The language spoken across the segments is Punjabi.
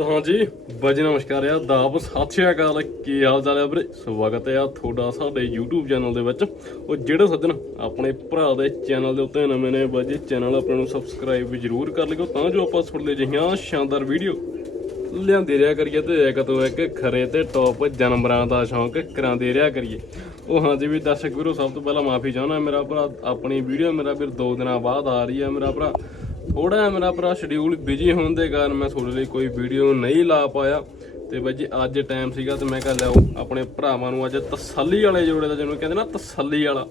ਹਾਂਜੀ ਬਾਜੀ ਨਮਸਕਾਰ ਆ। ਦਾਬ ਸਤਿ ਸ਼੍ਰੀ ਅਕਾਲ। ਕੀ ਹਾਲ ਚਾਲ ਹੈ ਵੀਰੇ? ਸਵਾਗਤ ਆ ਤੁਹਾਡਾ ਸਾਡੇ YouTube ਚੈਨਲ ਦੇ ਵਿੱਚ। ਉਹ ਜਿਹੜੇ ਸੱਜਣ ਆਪਣੇ ਭਰਾ ਦੇ ਚੈਨਲ ਦੇ ਉੱਤੇ ਨਵੇਂ ਨੇ ਬਾਜੀ ਚੈਨਲ ਆਪਣੇ ਨੂੰ ਸਬਸਕ੍ਰਾਈਬ ਜਰੂਰ ਕਰ ਲਿਓ, ਤਾਂ ਜੋ ਆਪਾਂ ਤੁਹਾਡੇ ਜਿਹੀਆਂ ਸ਼ਾਨਦਾਰ ਵੀਡੀਓ ਲਿਆਂਦੇ ਰਿਹਾ ਕਰੀਏ ਤੇ ਇੱਕ ਤੋਂ ਇੱਕ ਖਰੇ ਤੇ ਟੌਪ ਜਾਨਵਰਾਂ ਦਾ ਸ਼ੌਂਕ ਕਰਾਂਦੇ ਰਿਹਾ ਕਰੀਏ। ਉਹ ਹਾਂਜੀ ਵੀ ਦਰਸ਼ਕ ਵੀਰੋ, ਸਭ ਤੋਂ ਪਹਿਲਾਂ ਮਾਫੀ ਚਾਹੁੰਦਾ ਮੇਰਾ ਭਰਾ, ਆਪਣੀ ਵੀਡੀਓ ਮੇਰਾ ਵੀਰ ਦੋ ਦਿਨਾਂ ਬਾਅਦ ਆ ਰਹੀ ਹੈ ਮੇਰਾ ਭਰਾ। ਥੋੜਾ ਜਿਹਾ ਮੇਰਾ ਭਰਾ ਸ਼ਡਿਊਲ ਬਿਜ਼ੀ ਹੋਣ ਦੇ ਕਾਰਨ ਮੈਂ ਤੁਹਾਡੇ ਲਈ ਕੋਈ ਵੀਡੀਓ ਨਹੀਂ ਲਾ ਪਾਇਆ। ਤੇ ਬਾਈ ਜੀ, ਅੱਜ ਟਾਈਮ ਸੀਗਾ ਤੇ ਮੈਂ ਕਿਹਾ ਲਿਆਓ, ਆਪਣੇ ਭਰਾਵਾਂ ਨੂੰ ਅੱਜ ਤਸੱਲੀ ਵਾਲੇ ਜੋੜੇ ਦਾ ਜਿਹਨੂੰ ਕਹਿੰਦੇ ਨਾ ਤਸੱਲੀ ਵਾਲਾ।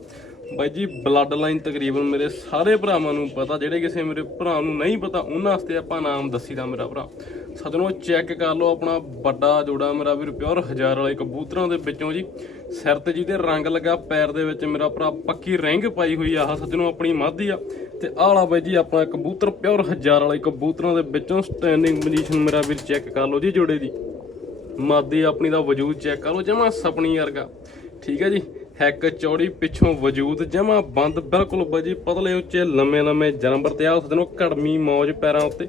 ਬਾਈ ਜੀ ਬਲੱਡ ਲਾਈਨ ਤਕਰੀਬਨ ਮੇਰੇ ਸਾਰੇ ਭਰਾਵਾਂ ਨੂੰ ਪਤਾ, ਜਿਹੜੇ ਕਿਸੇ ਮੇਰੇ ਭਰਾ ਨੂੰ ਨਹੀਂ ਪਤਾ, ਉਹਨਾਂ ਵਾਸਤੇ ਆਪਾਂ ਨਾਮ ਦੱਸੀਦਾ ਮੇਰਾ ਭਰਾ। ਸੱਜਣੋ ਚੈੱਕ ਕਰ ਲਓ ਆਪਣਾ ਵੱਡਾ ਜੋੜਾ ਮੇਰਾ ਵੀਰ ਪਿਓਰ ਹਜ਼ਾਰ ਵਾਲੇ ਕਬੂਤਰਾਂ ਦੇ ਵਿੱਚੋਂ ਜੀ। ਸਿਰ ਤੇ ਜਿਹਦੇ ਰੰਗ ਲੱਗਾ, ਪੈਰ ਦੇ ਵਿੱਚ ਮੇਰਾ ਭਰਾ ਪੱਕੀ ਰਿੰਗ ਪਾਈ ਹੋਈ ਆਹ ਸੱਜਣੋ ਆਪਣੀ ਮਾਧੀ ਆ। ਤੇ ਆਹ ਬਾਈ ਜੀ, ਆਪਣਾ ਕਬੂਤਰ, ਪਿਓਰ ਹਜ਼ਾਰ ਵਾਲੇ ਕਬੂਤਰਾਂ ਦੇ ਵਿੱਚੋਂ ਸਟੈਂਡਿੰਗ ਪੋਜੀਸ਼ਨ ਮੇਰਾ ਵੀਰ ਚੈੱਕ ਕਰ ਲਓ ਜੀ ਜੋੜੇ ਦੀ। ਮਾਦੀ ਆਪਣੀ ਦਾ ਵਜੂਦ ਚੈੱਕ ਕਰ ਲਓ, ਜਮਾ ਸਪਣੀ ਵਰਗਾ। ਠੀਕ ਹੈ ਜੀ? ਹੈਕ ਚੌੜੀ ਪਿੱਛੋਂ ਵਜੂਦ, ਜਮਾ ਬੰਦ, ਬਿਲਕੁਲ ਬਾਜੀ ਪਤਲੇ ਉੱਚੇ ਲੰਮੇ ਲੰਮੇ ਜਾਨਵਰ ਤੇ ਆ ਉਸ ਦਿਨੋਂ ਕੜਮੀ ਮੌਜ ਪੈਰਾਂ ਉੱਤੇ।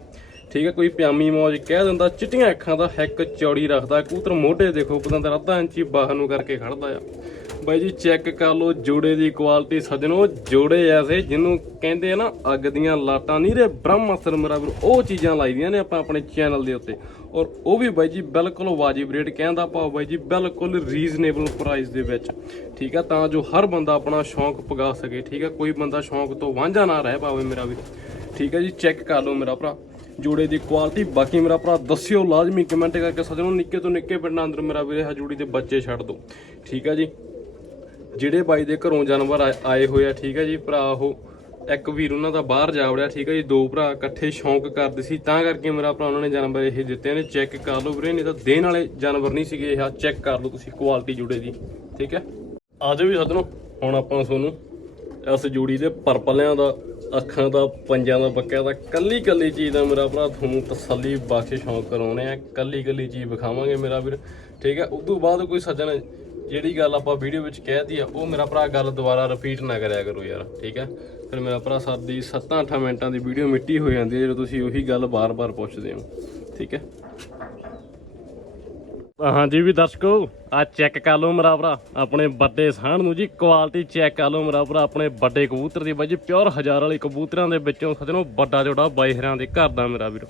ਠੀਕ ਹੈ ਕੋਈ ਪਿਆਮੀ ਮੌਜ ਕਹਿ ਦਿੰਦਾ, ਚਿੱਟੀਆਂ ਅੱਖਾਂ ਦਾ ਹੈਕ ਚੌੜੀ ਰੱਖਦਾ ਕੂਤਰ ਮੋਢੇ ਦੇਖੋ ਪਤੰਦਰ ਅੱਧਾ ਇੰਚੀ ਬਾਹਰ ਨੂੰ ਕਰਕੇ ਖੜਦਾ ਆ। ਬਾਈ ਜੀ ਚੈੱਕ ਕਰ ਲਓ, ਜੋੜੇ ਦੀ ਕੁਆਲਿਟੀ ਸਜਣੋ, ਜੋੜੇ ਐਸੇ ਜਿਹਨੂੰ ਕਹਿੰਦੇ ਆ ਨਾ, ਅੱਗ ਦੀਆਂ ਲਾਟਾਂ ਨਹੀਂ ਰੇ ਬ੍ਰਹਮਾਸਤਰ ਮੇਰਾ ਵੀਰ, ਉਹ ਚੀਜ਼ਾਂ ਲਾਈਦੀਆਂ ਨੇ ਆਪਾਂ ਆਪਣੇ ਚੈਨਲ ਦੇ ਉੱਤੇ। ਔਰ ਉਹ ਵੀ ਬਾਈ ਜੀ ਬਿਲਕੁਲ ਵਾਜਿਬ ਰੇਟ ਕਹਿੰਦਾ ਭਾਵ ਬਾਈ ਜੀ ਬਿਲਕੁਲ ਰੀਜ਼ਨੇਬਲ ਪ੍ਰਾਈਸ ਦੇ ਵਿੱਚ। ਠੀਕ ਆ, ਤਾਂ ਜੋ ਹਰ ਬੰਦਾ ਆਪਣਾ ਸ਼ੌਂਕ ਪਗਾ ਸਕੇ, ਠੀਕ ਆ, ਕੋਈ ਬੰਦਾ ਸ਼ੌਂਕ ਤੋਂ ਵਾਂਝਾ ਨਾ ਰਹਿ ਪਾਵੇ ਮੇਰਾ ਵੀ ਠੀਕ ਆ ਜੀ ਚੈੱਕ ਕਰ ਲਓ ਮੇਰਾ ਭਰਾ। ਜੋੜੇ ਦੀ ਕੁਆਲਿਟੀ ਬਾਕੀ ਮੇਰਾ ਭਰਾ, ਦੱਸਿਓ, ਲਾਜ਼ਮੀ ਕਮੈਂਟ ਕਰਕੇ ਸਜਣੋ, ਨਿੱਕੇ ਤੋਂ ਨਿੱਕੇ ਪਿੰਡਾਂ ਅੰਦਰ ਮੇਰਾ ਵੀਰੇ ਹਜੂੜੀ ਦੇ ਬੱਚੇ ਛੱਡ ਦਿਓ ਠੀਕ ਆ ਜੀ? ਜਿਹੜੇ ਬਾਈ ਦੇ ਘਰੋਂ ਜਾਨਵਰ ਆਏ- ਆਏ ਹੋਏ ਆ, ਠੀਕ ਹੈ ਜੀ? ਭਰਾ ਉਹ, ਇੱਕ ਵੀਰ ਉਹਨਾਂ ਦਾ ਬਾਹਰ ਜਾ ਵੜਿਆ, ਠੀਕ ਹੈ ਜੀ? ਦੋ ਭਰਾ ਇਕੱਠੇ ਸ਼ੌਂਕ ਕਰਦੇ ਸੀ, ਤਾਂ ਕਰਕੇ ਮੇਰਾ ਭਰਾ ਉਹਨਾਂ ਨੇ ਜਾਨਵਰ ਇਹ ਦਿੱਤੇ ਨੇ ਚੈੱਕ ਕਰ ਲਓ ਵੀਰੇ, ਨਹੀਂ ਤਾਂ ਦੇਣ ਵਾਲੇ ਜਾਨਵਰ ਨਹੀਂ ਸੀਗੇ ਇਹ ਚੈੱਕ ਕਰ ਲਓ ਤੁਸੀਂ ਕੁਆਲਿਟੀ ਜੁੜੇ ਦੀ, ਠੀਕ ਹੈ ਆਜੋ ਵੀ ਸੱਜਣੋ, ਹੁਣ ਆਪਾਂ ਤੁਹਾਨੂੰ ਇਸ ਜੋੜੀ ਦੇ ਪਰਪਲਿਆਂ ਦਾ ਅੱਖਾਂ ਦਾ, ਪੰਜਾਂ ਦਾ ਬੱਕਿਆਂ ਦਾ ਕੱਲੀ ਕੱਲੀ ਚੀਜ਼ ਦਾ ਮੇਰਾ ਭਰਾ ਤੁਹਾਨੂੰ ਤਸੱਲੀ ਬਖਸ਼ ਸ਼ੌਂਕ ਕਰਾਉਣੇ ਆ। ਕੱਲੀ ਕੱਲੀ ਚੀਜ਼ ਵਿਖਾਵਾਂਗੇ ਮੇਰਾ ਵੀਰ, ਠੀਕ ਹੈ ਉਸ ਤੋਂ ਬਾਅਦ ਕੋਈ ਸੱਜਣ ਜਿਹੜੀ ਗੱਲ ਆਪਾਂ ਵੀਡੀਓ ਵਿੱਚ ਕਹਿਤੀ ਆ, ਉਹ ਮੇਰਾ ਭਰਾ ਗੱਲ ਦੁਬਾਰਾ ਰਿਪੀਟ ਨਾ ਕਰਿਆ ਕਰੋ ਯਾਰ, ਠੀਕ ਹੈ ਫਿਰ ਮੇਰਾ ਭਰਾ ਸਾਡੀ 7-8 ਮਿੰਟਾਂ ਦੀ ਵੀਡੀਓ ਮਿੱਟੀ ਹੋ ਜਾਂਦੀ ਹੈ ਜਦੋਂ ਤੁਸੀਂ ਉਹੀ ਗੱਲ ਬਾਰ-ਬਾਰ ਪੁੱਛਦੇ ਹੋ, ਠੀਕ ਹੈ ਹਾਂਜੀ ਵੀ ਦਰਸ਼ਕੋ, ਆ ਚੈੱਕ ਕਰ ਲਓ ਮੇਰਾ ਭਰਾ, ਆਪਣੇ ਵੱਡੇ ਸਾਹਣ ਨੂੰ ਜੀ ਕੁਆਲਿਟੀ ਚੈੱਕ ਕਰ ਲਓ ਮੇਰਾ ਭਰਾ, ਆਪਣੇ ਵੱਡੇ ਕਬੂਤਰ ਦੀ ਬਾਈ ਜੀ ਪਿਓਰ ਹਜ਼ਾਰ ਵਾਲੇ ਕਬੂਤਰਾਂ ਦੇ ਵਿੱਚੋਂ ਸਜਣੋ, ਵੱਡਾ ਜੋੜਾ ਬਾਈ ਦੇ ਘਰ ਦਾ ਮੇਰਾ ਵੀਰ।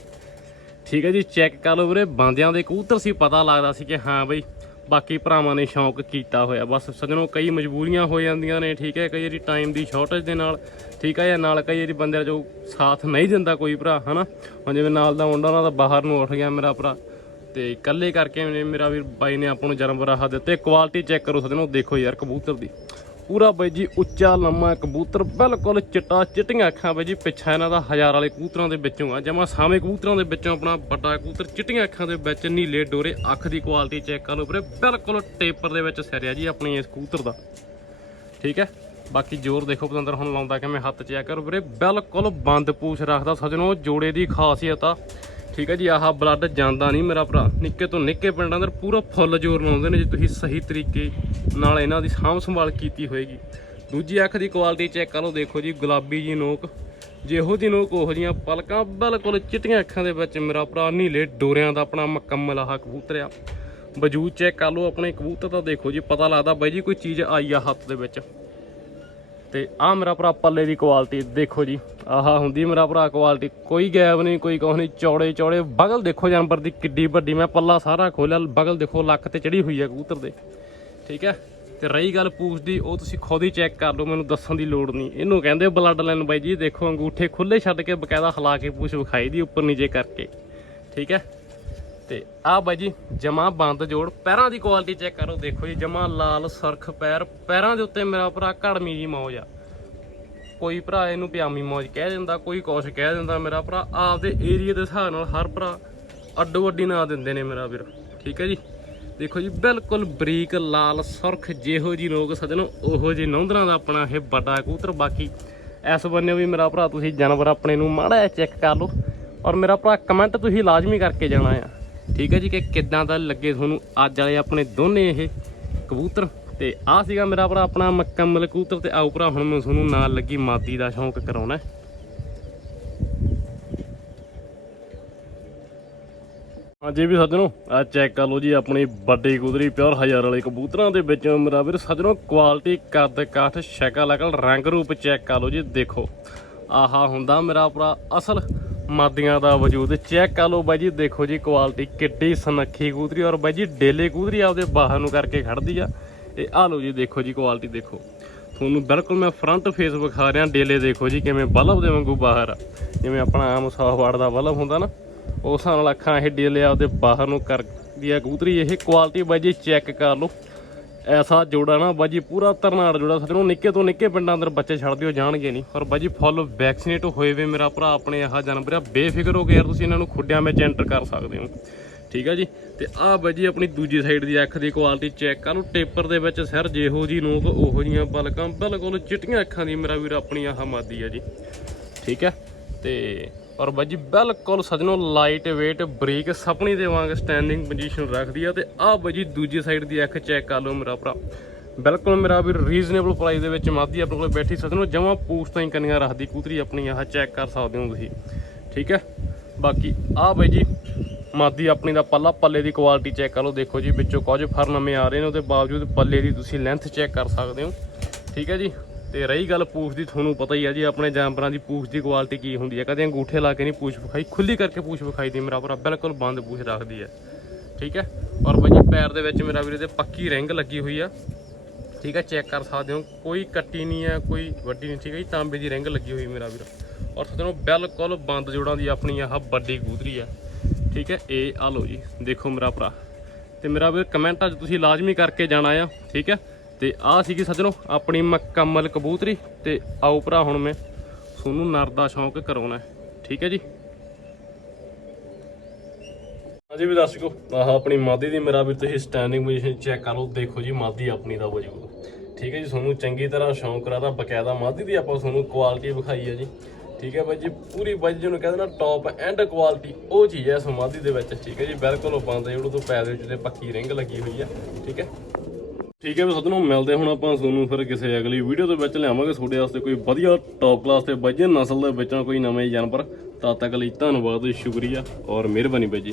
ਠੀਕ ਹੈ ਜੀ ਚੈੱਕ ਕਰ ਲਓ ਵੀਰੇ, ਬੰਦਿਆਂ ਦੇ ਕਬੂਤਰ ਸੀ, ਪਤਾ ਲੱਗਦਾ ਸੀ ਕਿ ਹਾਂ ਬਈ, ਬਾਕੀ ਭਰਾਵਾਂ ਨੇ ਸ਼ੌਂਕ ਕੀਤਾ ਹੋਇਆ। ਬਸ ਸਜਣੋ, ਕਈ ਮਜਬੂਰੀਆਂ ਹੋ ਜਾਂਦੀਆਂ ਨੇ, ਠੀਕ ਹੈ, ਕਈ ਵਾਰੀ ਟਾਈਮ ਦੀ ਸ਼ਾਰਟੇਜ ਦੇ ਨਾਲ, ਠੀਕ ਹੈ, ਜਾਂ ਨਾਲ ਕਈ ਵਾਰੀ ਬੰਦਿਆਂ ਜੋ ਸਾਥ ਨਹੀਂ ਦਿੰਦਾ ਕੋਈ ਭਰਾ, ਹਨਾ? ਹੁਣ ਜਿਵੇਂ ਨਾਲ ਦਾ ਮੁੰਡਾ, ਉਹਨਾਂ ਦਾ ਬਾਹਰ ਨੂੰ ਉੱਠ ਗਿਆ ਮੇਰਾ ਭਰਾ। ਤੇ ਇਕੱਲੇ ਕਰਕੇ ਮੇਰਾ ਵੀਰ ਬਾਈ ਨੇ ਆਪਾਂ ਨੂੰ ਜਨਮ ਰਾਹ ਦਿੱਤੇ। ਕੁਆਲਿਟੀ ਚੈੱਕ ਕਰੋ ਸੱਜਣੋ, ਦੇਖੋ ਯਾਰ ਕਬੂਤਰ ਦੀ। ਪੂਰਾ ਬਾਈ ਜੀ ਉੱਚਾ, ਲੰਮਾ ਕਬੂਤਰ, ਬਿਲਕੁਲ ਚਿੱਟਾ, ਚਿੱਟੀਆਂ ਅੱਖਾਂ ਬਾਈ ਜੀ, ਪਿੱਛਾ ਇਹਨਾਂ ਦਾ ਹਜ਼ਾਰ ਵਾਲੇ ਕਬੂਤਰਾਂ ਦੇ ਵਿੱਚੋਂ ਆ। ਜਮਾ ਸਾਵੇਂ ਕਬੂਤਰਾਂ ਦੇ ਵਿੱਚੋਂ ਆਪਣਾ ਵੱਡਾ ਕਬੂਤਰ, ਚਿੱਟੀਆਂ ਅੱਖਾਂ ਦੇ ਵਿੱਚ ਨੀਲੇ ਡੋਰੇ, ਅੱਖ ਦੀ ਕੁਆਲਿਟੀ ਚੈੱਕ ਕਰ ਲਓ ਵੀਰੇ। ਬਿਲਕੁਲ ਟੇਪਰ ਦੇ ਵਿੱਚ ਸਿਰਿਆ ਜੀ ਆਪਣੀ ਇਸ ਕਬੂਤਰ ਦਾ। ਠੀਕ ਹੈ? ਬਾਕੀ ਜ਼ੋਰ ਦੇਖੋ ਪਤੰਦਰ, ਹੁਣ ਲਾਉਂਦਾ ਕਿਵੇਂ ਹੱਥ ਚੈੱਕ ਕਰੋ ਵੀਰੇ। ਬਿਲਕੁਲ ਬੰਦ ਪੂਛ ਰੱਖਦਾ ਸਜਣੋ, ਜੋੜੇ ਦੀ ਖਾਸੀਅਤ ਆ। ਠੀਕ ਹੈ ਜੀ, ਆਹ ਬਲੱਡ ਜਾਂਦਾ ਨਹੀਂ ਮੇਰਾ ਭਰਾ। ਨਿੱਕੇ ਤੋਂ ਨਿੱਕੇ ਪਿੰਡਾਂ ਅੰਦਰ ਪੂਰਾ ਫੁੱਲ ਜ਼ੋਰ ਲਾਉਂਦੇ ਨੇ ਜੇ ਤੁਸੀਂ ਸਹੀ ਤਰੀਕੇ ਨਾਲ ਇਹਨਾਂ ਦੀ ਸਾਂਭ ਸੰਭਾਲ ਕੀਤੀ ਹੋਏਗੀ। ਦੂਜੀ ਅੱਖ ਦੀ ਕੁਆਲਿਟੀ ਚੈੱਕ ਕਰੋ ਦੇਖੋ ਜੀ, ਗੁਲਾਬੀ ਜੀ ਨੋਕ। ਜਿਹੋ ਜੀ ਨੋਕ, ਉਹੋ ਜੀਆਂ ਪਲਕਾਂ ਬਿਲਕੁਲ ਚਿੱਟੀਆਂ ਅੱਖਾਂ ਦੇ ਵਿੱਚ ਮੇਰਾ ਭਰਾ, ਨੀਲੇ ਡੋਰਿਆਂ ਦਾ ਆਪਣਾ ਮੁਕੰਮਲ ਆਹ ਕਬੂਤਰ ਆ। ਵਜੂਦ ਚੈੱਕ ਕਰ ਲਓ ਆਪਣੇ ਕਬੂਤਰ ਦਾ, ਦੇਖੋ ਜੀ, ਪਤਾ ਲੱਗਦਾ ਬਾਈ ਜੀ, ਕੋਈ ਚੀਜ਼ ਆਈ ਆ ਹੱਥ ਦੇ ਵਿੱਚ। ਤੇ ਆ ਮੇਰਾ ਭਰਾ ਪੱਲੇ ਦੀ ਕੁਆਲਿਟੀ ਦੇਖੋ ਜੀ। ਆਹਾ ਹੁੰਦੀ ਮੇਰਾ ਭਰਾ ਕੁਆਲਿਟੀ ਕੋਈ ਗੈਪ ਨਹੀਂ, ਕੋਈ ਕੁਛ ਨਹੀਂ। ਚੌੜੇ ਚੌੜੇ। ਬਗਲ ਦੇਖੋ ਜਾਨਵਰ ਦੀ ਕਿੱਡੀ ਵੱਡੀ। ਮੈਂ ਪੱਲਾ ਸਾਰਾ ਖੋਲਿਆ, ਬਗਲ ਦੇਖੋ ਲੱਕ ਤੇ ਚੜੀ ਹੋਈ ਹੈ ਕਬੂਤਰ ਦੇ। ਠੀਕ ਹੈ? ਤੇ ਰਹੀ ਗੱਲ ਪੂਛ ਦੀ, ਉਹ ਤੁਸੀਂ ਖੁਦ ਹੀ ਚੈੱਕ ਕਰ ਲਓ, ਮੈਨੂੰ ਦੱਸਣ ਦੀ ਲੋੜ ਨਹੀਂ। ਇਹਨੂੰ ਕਹਿੰਦੇ ਬਲੱਡ ਲਾਈਨ ਬਾਈ ਜੀ, ਦੇਖੋ ਅੰਗੂਠੇ ਖੁੱਲੇ ਛੱਡ ਕੇ ਬਕਾਇਦਾ ਹਿਲਾ ਕੇ ਪੂਛ ਵਿਖਾਈ ਦੀ, ਉੱਪਰ ਨੀਚੇ ਕਰਕੇ। ਠੀਕ ਹੈ? ਤੇ ਆਹ ਬਾਈ ਜੀ, ਜਮਾ ਬੰਦ ਜੋੜ, ਪੈਰਾਂ ਦੀ ਕੁਆਲਿਟੀ ਚੈੱਕ ਕਰੋ, ਦੇਖੋ ਜੀ, ਜਮਾ ਲਾਲ, ਸਰਖ ਪੈਰ, ਪੈਰਾਂ ਦੇ ਉੱਤੇ ਮੇਰਾ ਭਰਾ ਘੜਮੀ ਜੀ ਮੌਜ ਆ। ਕੋਈ ਭਰਾ ਇਹਨੂੰ ਪਿਆਮੀ ਮੌਜ ਕਹਿ ਦਿੰਦਾ, ਕੋਈ ਕੁਛ ਕਹਿ ਦਿੰਦਾ ਮੇਰਾ ਭਰਾ, ਆਪਦੇ ਏਰੀਆ ਦੇ ਹਿਸਾਬ ਨਾਲ ਹਰ ਭਰਾ ਅੱਡੋ ਅੱਡੀ ਨਾਂ ਦਿੰਦੇ ਨੇ ਮੇਰਾ ਵੀਰ, ਠੀਕ ਹੈ ਜੀ? ਦੇਖੋ ਜੀ, ਬਿਲਕੁਲ ਬਰੀਕ, ਲਾਲ, ਸੁਰਖ ਜਿਹੋ ਜੀ ਲੋਕ ਸਜਣੋ, ਉਹੋ ਜੀ ਨੌਂਦਰਾਂ ਦਾ ਆਪਣਾ ਇਹ ਵੱਡਾ ਕਬੂਤਰ। ਬਾਕੀ ਇਸ ਬੰਨੇ ਵੀ ਮੇਰਾ ਭਰਾ, ਤੁਸੀਂ ਜਾਨਵਰ ਆਪਣੇ ਨੂੰ ਮਾੜਾ ਚੈੱਕ ਕਰ ਲਓ। ਔਰ ਮੇਰਾ ਭਰਾ ਕਮੈਂਟ ਤੁਸੀਂ ਲਾਜ਼ਮੀ ਕਰਕੇ ਜਾਣਾ ਆ। ਠੀਕ ਹੈ ਜੀ ਕਿ ਕਿੱਦਾਂ ਦਾ ਲੱਗੇ ਤੁਹਾਨੂੰ ਅੱਜ ਵਾਲੇ ਆਪਣੇ ਦੋਨੇ ਇਹ ਕਬੂਤਰ? ਤੇ ਆ ਸੀਗਾ ਮੇਰਾ ਭਰਾ, ਆਪਣਾ ਮੁਕੰਮਲ ਕਬੂਤਰ ਤੇ ਆਓ ਭਰਾ, ਹੁਣ ਮੈਂ ਤੁਹਾਨੂੰ ਨਾਲ ਲੱਗੀ ਮਾਦੀ ਦਾ ਸ਼ੌਂਕ ਕਰਾਉਣਾ ਹਾਂਜੀ ਵੀ ਸੱਜਣੋ, ਆ ਚੈੱਕ ਕਰ ਲਓ ਜੀ ਆਪਣੀ ਵੱਡੀ ਕੁਦਰੀ ਪਿਓਰ ਹਜ਼ਾਰ ਵਾਲੇ ਕਬੂਤਰਾਂ ਦੇ ਵਿੱਚ ਮੇਰਾ ਵੀਰ ਸੱਜਣੋ ਕੁਆਲਿਟੀ ਕੱਦ, ਕਾਠ, ਸ਼ਕਲ, ਅਕਲ, ਰੰਗ ਰੂਪ ਚੈੱਕ ਕਰ ਲਓ ਜੀ, ਦੇਖੋ। ਆਹਾ ਹੁੰਦਾ ਮੇਰਾ ਭਰਾ ਅਸਲ ਮਾਦੀਆਂ ਦਾ ਵਜੂਦ। ਚੈੱਕ ਕਰ ਲਓ ਬਾਈ ਜੀ, ਦੇਖੋ ਜੀ ਕੁਆਲਿਟੀ ਕਿੱਡੀ ਸਨੱਖੀ ਕਬੂਤਰੀ ਔਰ ਬਾਈ ਜੀ ਡੇਲੇ ਕਬੂਤਰੀ ਆਪਦੇ ਬਾਹਰ ਨੂੰ ਕਰਕੇ ਖੜਦੀ ਆ। ਇਹ ਆ ਲਓ ਜੀ, ਦੇਖੋ ਜੀ ਕੁਆਲਿਟੀ ਦੇਖੋ। ਤੁਹਾਨੂੰ ਬਿਲਕੁਲ ਮੈਂ ਫਰੰਟ ਫੇਸ ਵਿਖਾ ਰਿਹਾ, ਡੇਲੇ ਦੇਖੋ ਜੀ ਕਿਵੇਂ ਬਲਬ ਦੇ ਵਾਂਗੂ ਬਾਹਰ ਆ। ਜਿਵੇਂ ਆਪਣਾ ਆਮ 100 ਵਾਟ ਦਾ ਬਲਬ ਹੁੰਦਾ ਨਾ, ਉਸ ਹਿਸਾਬ ਨਾਲ ਅੱਖਾਂ ਇਹ ਡੇਲੇ ਆਪਦੇ ਬਾਹਰ ਨੂੰ ਕਰਦੀ ਆ ਕਬੂਤਰੀ ਇਹ ਕੁਆਲਿਟੀ ਬਾਈ ਜੀ ਚੈੱਕ ਕਰ ਲਓ। ਐਸਾ ਜੋੜਾ ਨਾ ਬਾਜੀ ਪੂਰਾ ਤਰਨਾੜ ਜੋੜਾ, ਸੱਜਣੋ, ਨਿੱਕੇ ਤੋਂ ਨਿੱਕੇ ਪਿੰਡਾਂ ਅੰਦਰ ਬੱਚੇ ਛੱਡ ਦਿਓ, ਜਾਣਗੇ ਨਹੀਂ। ਔਰ ਬਾਜੀ ਫੁੱਲ ਵੈਕਸੀਨੇਟ ਹੋਏ ਵੇ ਮੇਰਾ ਭਰਾ, ਆਪਣੇ ਆਹ ਜਾਨਵਰ ਆ ਬੇਫਿਕਰ ਹੋ ਕੇ ਯਾਰ ਤੁਸੀਂ ਇਹਨਾਂ ਨੂੰ ਖੁੱਡਿਆਂ ਵਿੱਚ ਐਂਟਰ ਕਰ ਸਕਦੇ ਹੋ। ਠੀਕ ਆ ਜੀ? ਤੇ ਆਹ ਬਾਜੀ ਆਪਣੀ ਦੂਜੀ ਸਾਈਡ ਦੀ ਅੱਖ ਦੀ ਕੁਆਲਿਟੀ ਚੈੱਕ ਕਰ ਲਓ। ਟੇਪਰ ਦੇ ਵਿੱਚ ਸਿਰ ਜਿਹੋ ਜੀ ਨੋਕ, ਉਹੋ ਜੀਆਂ ਪਲਕਾਂ ਬਿਲਕੁਲ ਚਿੱਟੀਆਂ ਅੱਖਾਂ ਦੀ ਮੇਰਾ ਵੀਰ ਆਪਣੀ ਆਹ ਮਾਦੀ ਆ ਜੀ। ਠੀਕ ਹੈ ਤੇ ਔਰ ਬਾਜੀ ਬਿਲਕੁਲ ਸਜਣੋ ਲਾਈਟ weight ਬ੍ਰੇਕ ਸਪਣੀ ਦੇ ਵਾਂਗ ਸਟੈਂਡਿੰਗ ਪੋਜੀਸ਼ਨ ਰੱਖਦੀ ਆ ਤੇ ਆਹ ਬਾਜੀ ਦੂਜੀ ਸਾਈਡ ਦੀ ਅੱਖ ਚੈੱਕ ਕਰ ਲਓ ਮੇਰਾ ਭਰਾ। ਬਿਲਕੁਲ ਮੇਰਾ ਵੀ ਰੀਜ਼ਨੇਬਲ ਪ੍ਰਾਈਸ ਦੇ ਵਿੱਚ ਮਾਦੀ ਆਪਣੇ ਕੋਲ ਬੈਠੀ ਸਜਣੋ, ਜਮਾ ਪੂਛ ਤਾਂ ਹੀ ਕੰਨੀਆਂ ਰੱਖਦੀ, ਕੂਤਰੀ ਆਪਣੀ ਆਹ ਚੈੱਕ ਕਰ ਸਕਦੇ ਹੋ ਤੁਸੀਂ। ਠੀਕ ਹੈ? ਬਾਕੀ ਆਹ ਬਾਈ ਜੀ ਮਾਦੀ ਆਪਣੀ ਦਾ ਪੱਲਾ, ਪੱਲੇ ਦੀ ਕੁਆਲਿਟੀ ਚੈੱਕ ਕਰ ਲਓ। ਦੇਖੋ ਜੀ, ਵਿੱਚੋਂ ਕੁਝ ਫਰ ਨਵੇਂ ਆ ਰਹੇ ਨੇ, ਉਹਦੇ ਬਾਵਜੂਦ ਪੱਲੇ ਦੀ ਤੁਸੀਂ ਲੈਂਥ ਚੈੱਕ ਕਰ ਸਕਦੇ ਹੋ। ਠੀਕ ਹੈ ਜੀ? ਤੇ ਰਹੀ ਗੱਲ ਪੂਛ ਦੀ, ਤੁਹਾਨੂੰ ਪਤਾ ਹੀ ਆ ਜੀ, ਆਪਣੇ ਜਾਨਵਰਾਂ ਦੀ ਪੂਛ ਦੀ ਕੁਆਲਿਟੀ ਕੀ ਹੁੰਦੀ ਹੈ ਕਦੇ ਅੰਗੂਠੇ ਲਾ ਕੇ ਨਹੀਂ ਪੂਛ ਵਿਖਾਈ ਖੁੱਲੀ ਕਰਕੇ ਪੂਛ ਵਿਖਾਈ ਦੀ ਮੇਰਾ ਭਰਾ, ਬਿਲਕੁਲ ਬੰਦ ਪੂਛ ਰੱਖਦੀ ਹੈ ਠੀਕ ਹੈ ਔਰ ਬਾਈ ਜੀ, ਪੈਰ ਦੇ ਵਿੱਚ ਮੇਰਾ ਵੀਰੇ ਤੇ ਪੱਕੀ ਰਿੰਗ ਲੱਗੀ ਹੋਈ ਆ। ਠੀਕ ਹੈ ਚੈੱਕ ਕਰ ਸਕਦੇ ਹੋ, ਕੋਈ ਕੱਟੀ ਨਹੀਂ ਹੈ ਕੋਈ ਵੱਡੀ ਨਹੀਂ, ਠੀਕ ਹੈ ਜੀ, ਤਾਂਬੇ ਦੀ ਰਿੰਗ ਲੱਗੀ ਹੋਈ ਮੇਰਾ ਵੀਰ। ਔਰ ਤੁਹਾਨੂੰ ਬਿਲਕੁਲ ਬੰਦ ਜੋੜਾਂ ਦੀ ਆਪਣੀ ਆਹ ਵੱਡੀ ਗੂਦਰੀ ਆ। ਠੀਕ ਹੈ ਇਹ ਆ ਲਓ ਜੀ, ਦੇਖੋ ਮੇਰਾ ਭਰਾ। ਤੇ ਮੇਰਾ ਵੀਰ ਕਮੈਂਟਾਂ 'ਚ ਤੁਸੀਂ ਲਾਜ਼ਮੀ ਕਰਕੇ ਜਾਣਾ ਆ, ਠੀਕ ਹੈ ਤੇ ਆਹ ਸੀਗੀ ਸੱਜਣੋ ਆਪਣੀ ਮੁਕੰਮਲ ਕਬੂਤਰੀ ਤੇ ਆਓ ਭਰਾ, ਹੁਣ ਮੈਂ ਤੁਹਾਨੂੰ ਨਰ ਦਾ ਸ਼ੌਂਕ ਕਰਾਉਣਾ ਠੀਕ ਹੈ ਜੀ? ਹਾਂਜੀ ਵੀ ਦਰਸ਼ਕੋ ਆਹ ਆਪਣੀ ਮਾਦੀ ਦੀ ਮੇਰਾ ਵੀ ਤੁਸੀਂ ਸਟੈਂਡਿੰਗ ਪੋਜੀਸ਼ਨ ਚੈੱਕ ਕਰ ਲਓ, ਦੇਖੋ ਜੀ ਮਾਦੀ ਆਪਣੀ ਦਾ ਵਜੂਦ ਠੀਕ ਹੈ ਜੀ ਤੁਹਾਨੂੰ ਚੰਗੀ ਤਰ੍ਹਾਂ ਸ਼ੌਂਕ ਕਰਾਦਾ ਬਕਾਇਦਾ ਮਾਦੀ ਦੀ ਆਪਾਂ ਤੁਹਾਨੂੰ ਕੁਆਲਿਟੀ ਵਿਖਾਈ ਹੈ ਜੀ। ਠੀਕ ਹੈ ਬਾਈ ਜੀ, ਪੂਰੀ ਬਾਈ ਜਿਹਨੂੰ ਕਹਿੰਦੇ ਨਾ ਟੌਪ ਐਂਡ ਕੁਆਲਿਟੀ ਉਹ ਚੀਜ਼ ਹੈ ਇਸ ਮਾਦੀ ਦੇ ਵਿੱਚ। ਠੀਕ ਹੈ ਜੀ, ਬਿਲਕੁਲ ਉਹ ਬੰਦ ਜਿਹੜਾ ਤੋਂ ਪੈਰ ਦੇ ਵਿੱਚ ਪੱਕੀ ਰਿੰਗ ਲੱਗੀ ਹੋਈ ਹੈ। ਠੀਕ ਹੈ। ਠੀਕ ਹੈ ਵੀ ਸਭ ਨੂੰ ਮਿਲਦੇ ਹੁਣ ਆਪਾਂ ਤੁਹਾਨੂੰ ਫਿਰ ਕਿਸੇ ਅਗਲੀ ਵੀਡੀਓ ਦੇ ਵਿੱਚ ਲਿਆਵਾਂਗੇ। ਤੁਹਾਡੇ ਵਾਸਤੇ ਕੋਈ ਵਧੀਆ ਟੌਪ ਕਲਾਸ ਤੇ ਵਧੀਆ ਨਸਲ ਦੇ ਵਿੱਚੋਂ ਕੋਈ ਨਵੇਂ ਜਾਨਵਰ। ਤਦ ਤੱਕ ਲਈ ਧੰਨਵਾਦ, ਸ਼ੁਕਰੀਆ ਔਰ ਮਿਹਰਬਾਨੀ ਬਾਈ ਜੀ।